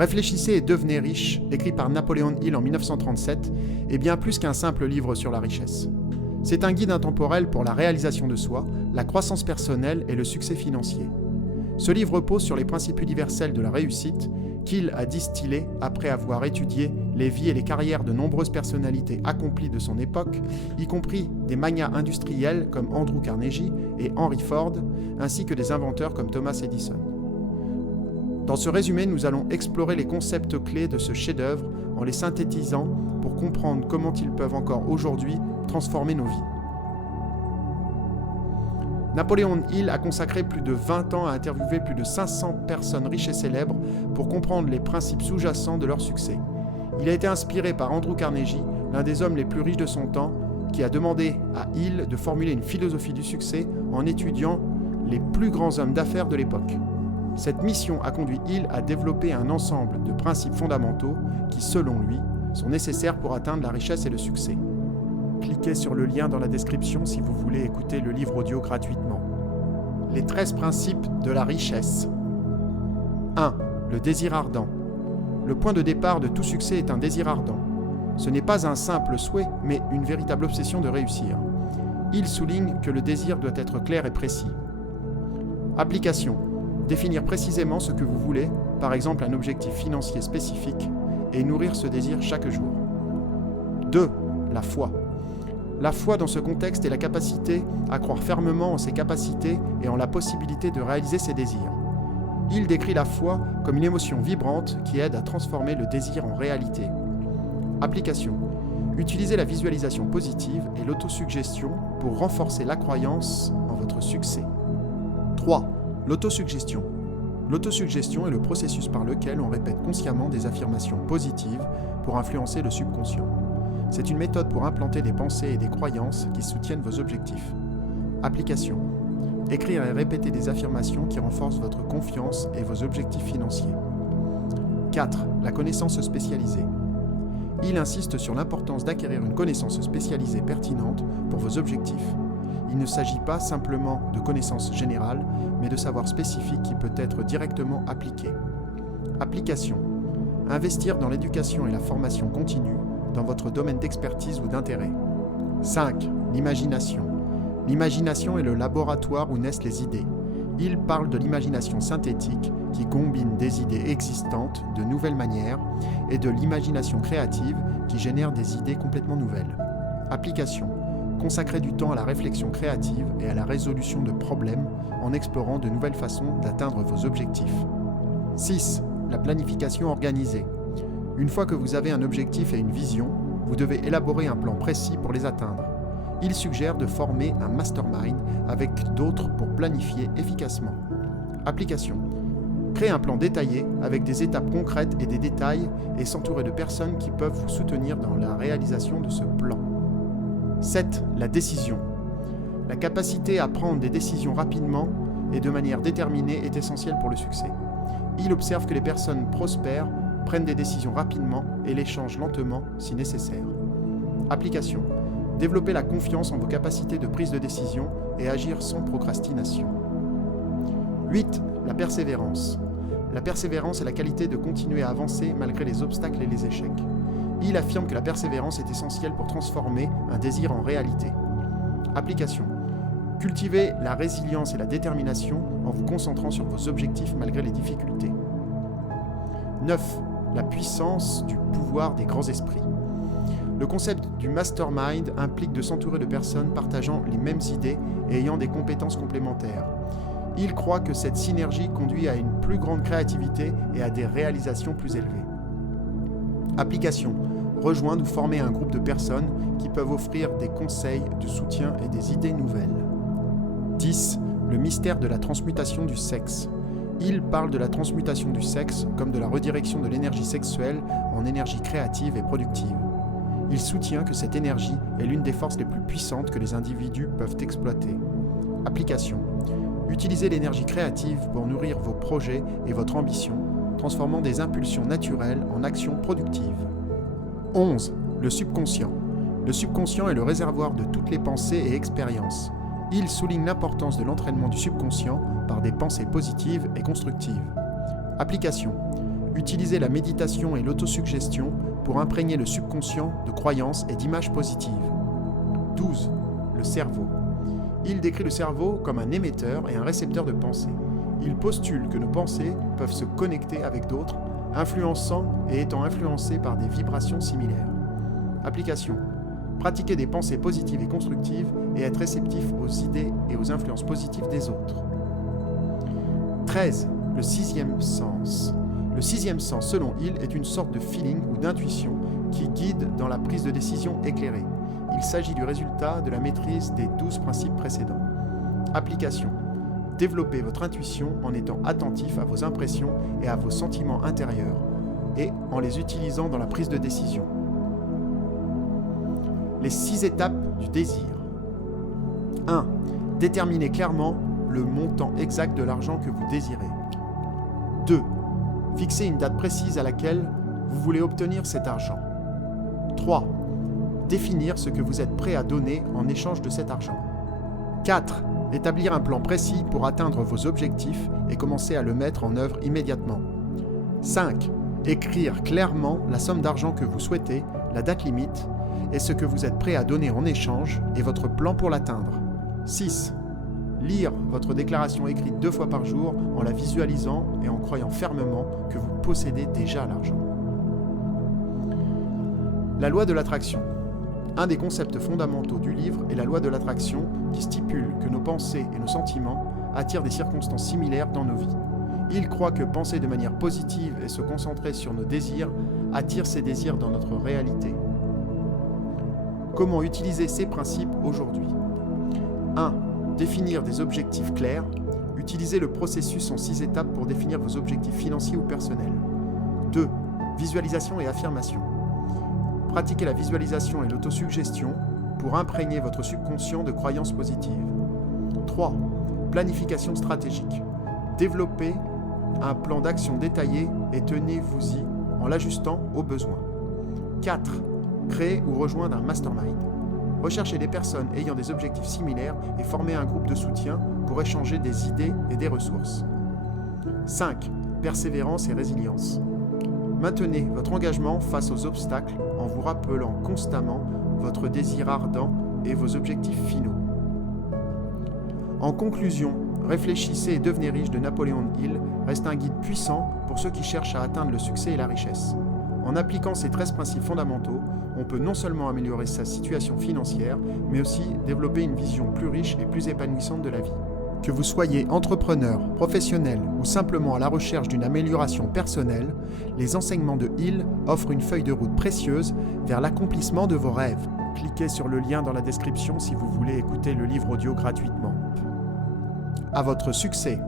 Réfléchissez et devenez riche, écrit par Napoleon Hill en 1937, est bien plus qu'un simple livre sur la richesse. C'est un guide intemporel pour la réalisation de soi, la croissance personnelle et le succès financier. Ce livre repose sur les principes universels de la réussite qu'Hill a distillés après avoir étudié les vies et les carrières de nombreuses personnalités accomplies de son époque, y compris des magnats industriels comme Andrew Carnegie et Henry Ford, ainsi que des inventeurs comme Thomas Edison. Dans ce résumé, nous allons explorer les concepts clés de ce chef-d'œuvre en les synthétisant pour comprendre comment ils peuvent encore aujourd'hui transformer nos vies. Napoleon Hill a consacré plus de 20 ans à interviewer plus de 500 personnes riches et célèbres pour comprendre les principes sous-jacents de leur succès. Il a été inspiré par Andrew Carnegie, l'un des hommes les plus riches de son temps, qui a demandé à Hill de formuler une philosophie du succès en étudiant les plus grands hommes d'affaires de l'époque. Cette mission a conduit Hill à développer un ensemble de principes fondamentaux qui, selon lui, sont nécessaires pour atteindre la richesse et le succès. Cliquez sur le lien dans la description si vous voulez écouter le livre audio gratuitement. Les 13 principes de la richesse. 1. Le désir ardent. Le point de départ de tout succès est un désir ardent. Ce n'est pas un simple souhait, mais une véritable obsession de réussir. Il souligne que le désir doit être clair et précis. Application. Définir précisément ce que vous voulez, par exemple un objectif financier spécifique, et nourrir ce désir chaque jour. 2. La foi. La foi dans ce contexte est la capacité à croire fermement en ses capacités et en la possibilité de réaliser ses désirs. Il décrit la foi comme une émotion vibrante qui aide à transformer le désir en réalité. Application. Utilisez la visualisation positive et l'autosuggestion pour renforcer la croyance en votre succès. 3. L'autosuggestion. L'autosuggestion est le processus par lequel on répète consciemment des affirmations positives pour influencer le subconscient. C'est une méthode pour implanter des pensées et des croyances qui soutiennent vos objectifs. Application. Écrire et répéter des affirmations qui renforcent votre confiance et vos objectifs financiers. 4. La connaissance spécialisée. Il insiste sur l'importance d'acquérir une connaissance spécialisée pertinente pour vos objectifs. Il ne s'agit pas simplement de connaissances générales, mais de savoir spécifique qui peut être directement appliqué. Application. Investir dans l'éducation et la formation continue dans votre domaine d'expertise ou d'intérêt. 5. L'imagination. L'imagination est le laboratoire où naissent les idées. Il parle de l'imagination synthétique qui combine des idées existantes de nouvelles manières et de l'imagination créative qui génère des idées complètement nouvelles. Application. Consacrez du temps à la réflexion créative et à la résolution de problèmes en explorant de nouvelles façons d'atteindre vos objectifs. 6. La planification organisée. Une fois que vous avez un objectif et une vision, vous devez élaborer un plan précis pour les atteindre. Il suggère de former un mastermind avec d'autres pour planifier efficacement. Application. Créer un plan détaillé avec des étapes concrètes et des détails et s'entourer de personnes qui peuvent vous soutenir dans la réalisation de ce plan. 7. La décision. La capacité à prendre des décisions rapidement et de manière déterminée est essentielle pour le succès. Il observe que les personnes prospèrent prennent des décisions rapidement et les changent lentement si nécessaire. Application. Développer la confiance en vos capacités de prise de décision et agir sans procrastination. 8. La persévérance. La persévérance est la qualité de continuer à avancer malgré les obstacles et les échecs. Il affirme que la persévérance est essentielle pour transformer un désir en réalité. Application. Cultivez la résilience et la détermination en vous concentrant sur vos objectifs malgré les difficultés. 9. La puissance du pouvoir des grands esprits. Le concept du mastermind implique de s'entourer de personnes partageant les mêmes idées et ayant des compétences complémentaires. Il croit que cette synergie conduit à une plus grande créativité et à des réalisations plus élevées. Application. Rejoindre ou former un groupe de personnes qui peuvent offrir des conseils de soutien et des idées nouvelles. 10. Le mystère de la transmutation du sexe. Il parle de la transmutation du sexe comme de la redirection de l'énergie sexuelle en énergie créative et productive. Il soutient que cette énergie est l'une des forces les plus puissantes que les individus peuvent exploiter. Application. Utilisez l'énergie créative pour nourrir vos projets et votre ambition, transformant des impulsions naturelles en actions productives. 11. Le subconscient. Le subconscient est le réservoir de toutes les pensées et expériences. Il souligne l'importance de l'entraînement du subconscient par des pensées positives et constructives. Application. Utilisez la méditation et l'autosuggestion pour imprégner le subconscient de croyances et d'images positives. 12. Le cerveau. Il décrit le cerveau comme un émetteur et un récepteur de pensées. Il postule que nos pensées peuvent se connecter avec d'autres, influençant et étant influencées par des vibrations similaires. Application. Pratiquer des pensées positives et constructives et être réceptif aux idées et aux influences positives des autres. 13. Le sixième sens. Le sixième sens, selon Hill, est une sorte de feeling ou d'intuition qui guide dans la prise de décision éclairée. Il s'agit du résultat de la maîtrise des 12 principes précédents. Application. Développez votre intuition en étant attentif à vos impressions et à vos sentiments intérieurs et en les utilisant dans la prise de décision. Les 6 étapes du désir. 1. Déterminez clairement le montant exact de l'argent que vous désirez. 2. Fixez une date précise à laquelle vous voulez obtenir cet argent. 3. Définir ce que vous êtes prêt à donner en échange de cet argent. 4. Établir un plan précis pour atteindre vos objectifs et commencer à le mettre en œuvre immédiatement. 5. Écrire clairement la somme d'argent que vous souhaitez, la date limite, et ce que vous êtes prêt à donner en échange et votre plan pour l'atteindre. 6. Lire votre déclaration écrite 2 fois par jour en la visualisant et en croyant fermement que vous possédez déjà l'argent. La loi de l'attraction. Un des concepts fondamentaux du livre est la loi de l'attraction qui stipule que nos pensées et nos sentiments attirent des circonstances similaires dans nos vies. Il croit que penser de manière positive et se concentrer sur nos désirs attire ces désirs dans notre réalité. Comment utiliser ces principes aujourd'hui ? 1. Définir des objectifs clairs. Utilisez le processus en 6 étapes pour définir vos objectifs financiers ou personnels. 2. Visualisation et affirmation. Pratiquez la visualisation et l'autosuggestion pour imprégner votre subconscient de croyances positives. 3. Planification stratégique. Développez un plan d'action détaillé et tenez-vous-y en l'ajustant aux besoins. 4. Créer ou rejoindre un mastermind. Recherchez des personnes ayant des objectifs similaires et formez un groupe de soutien pour échanger des idées et des ressources. 5. Persévérance et résilience. Maintenez votre engagement face aux obstacles en vous rappelant constamment votre désir ardent et vos objectifs finaux. En conclusion, Réfléchissez et devenez riche de Napoléon Hill reste un guide puissant pour ceux qui cherchent à atteindre le succès et la richesse. En appliquant ces 13 principes fondamentaux, on peut non seulement améliorer sa situation financière, mais aussi développer une vision plus riche et plus épanouissante de la vie. Que vous soyez entrepreneur, professionnel ou simplement à la recherche d'une amélioration personnelle, les enseignements de Hill offrent une feuille de route précieuse vers l'accomplissement de vos rêves. Cliquez sur le lien dans la description si vous voulez écouter le livre audio gratuitement. À votre succès!